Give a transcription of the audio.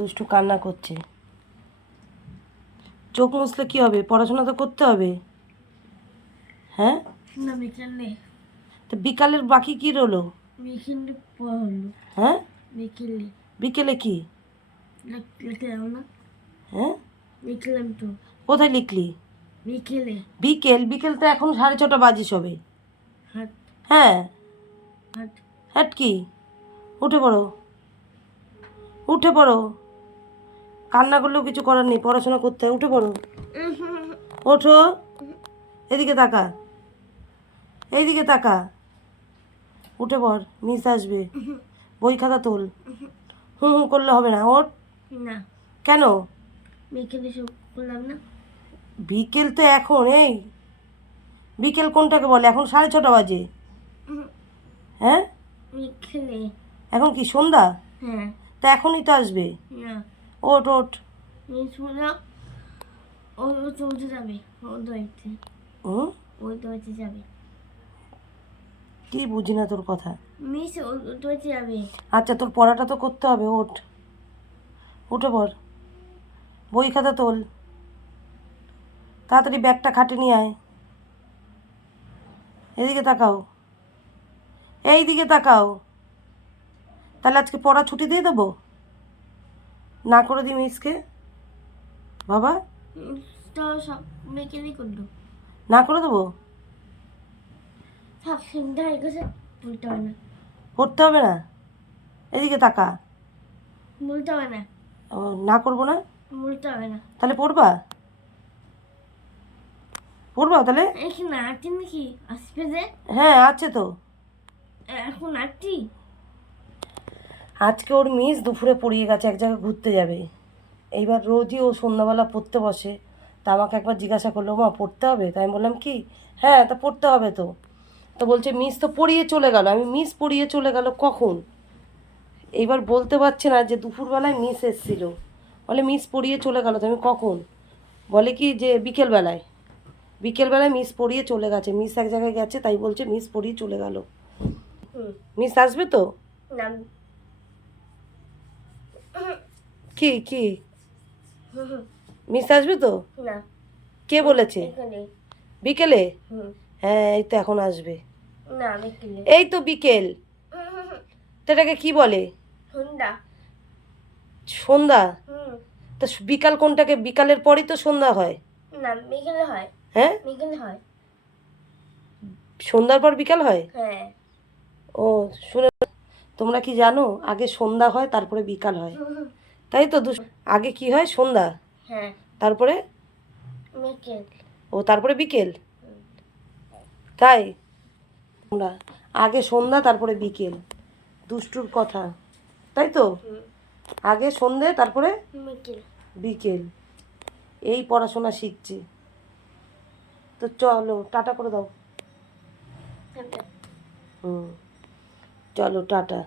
দুষ্টু কান্না করছে। চোখ মুছলে কী হবে? পড়াশোনা তো করতে হবে। হ্যাঁ, না বিকেলে। তো বিকালের বাকি কী রইলো? বিকেলে পড়া হলো। হ্যাঁ, বিকেলে বিকেলে কি? লিখতে যাবো না? হ্যাঁ, লিখলাম তো। কোথায় লিখলি? বিকেলে। বিকেল? বিকেল তো এখন 6:30 বাজে সবে। হাট হ্যাঁ, হাট। হ্যাট কি? উঠে পড়ো, উঠে পড়ো। কান্না করলেও কিছু করার নেই, পড়াশোনা করতে হয়। উঠে পড়ো, ওঠো। এদিকে তাকা, এইদিকে তাকা। উঠে পড়, মিস আসবে। বই খাতা তোল। হুম হুম করলে হবে না, ওঠ। না কেন? বিকেলে সব করলাম না। বিকেল তো এখন, এই বিকেল কোনটাকে বলে? এখন 6:30 বাজে। হ্যাঁ, বিকেলে। এখন কি সন্ধ্যা? হ্যাঁ। তা এখনই তো আসবে। না ওঠ ওঠ। মিস বললো ও চলতে যাবে। ও দইতে হুম, ওই দইতে যাবে। কি বুঝি না তোর কথা। মিস ও দইতে যাবে। আচ্ছা, তোর পড়াটা তো করতে হবে, ওঠ। উঠে পড়, বই খাতা তোল, তাড়াতাড়ি ব্যাগটা খাটে নিয়ে আয়। এদিকে তাকাও, এই দিকে তাকাও। তাহলে আজকে পড়া ছুটি দিয়ে দেবো? না করে দিই মিসকে? বাবা, তো সব বিকেলেই করলো। না করে দেবো? সব সন্ধ্যা হয়ে গেছে। বলতে হবে না। পড়তে হবে না? এদিকে তাকা। বলতে হবে না। ও, না করবো না? বলতে হবে না। তাহলে পড়বা? পড়বা তাহলে? এখানে আটটি নাকি আসবে যে? হ্যাঁ, আছে তো। এখন আটটি। আজকে ওর মিস দুপুরে পড়িয়ে গেছে, এক জায়গায় ঘুরতে যাবে। এইবার রোজই ও সন্ধ্যাবেলা পড়তে বসে। তা আমাকে একবার জিজ্ঞাসা করলো, মা পড়তে হবে? তাই আমি বললাম কি, হ্যাঁ তা পড়তে হবে তো। তো বলছে মিস তো পড়িয়ে চলে গেল। আমি, মিস পড়িয়ে চলে গেল কখন? এইবার বলতে পারছে না যে দুপুরবেলায় মিস এসেছিল। বলে মিস পড়িয়ে চলে গেল। তো আমি কখন? বলে কি যে বিকেলবেলায়। বিকেলবেলায় মিস পড়িয়ে চলে গেছে। মিস এক জায়গায় গেছে, তাই বলছে মিস পড়িয়ে চলে গেল। মিস আসবে তো? না কি কি? মিস আসবে তো? না কে বলেছে? এখানে। বিকেলে? হ্যাঁ, এই তো এখন আসবে। না বিকেলে। এই তো বিকেল। তো এটাকে কি বলে? সন্ধ্যা। সন্ধ্যা? তো বিকাল কোনটাকে? বিকালের পরই তো সন্ধ্যা হয়। না বিকেলে হয়। হ্যাঁ, বিকেলে হয়। সন্ধ্যার পর বিকাল হয়? হ্যাঁ। ও, শুনে, তোমরা কি জানো আগে সন্ধ্যা হয় তারপরে বিকাল হয়? তাই তো। আগে কি হয়? সন্ধ্যা, হ্যাঁ তারপরে? বিকেল। ও, তারপরে বিকেল। তাই তোমরা আগে সন্ধ্যা তারপরে বিকেল। দুষ্টুর কথা, তাই তো। আগে সন্ধে তারপরে বিকেল। বিকেল। এই পড়াশোনা শিখছি। তো চলো টাটা করে দাও। হুম, চলো টাটা।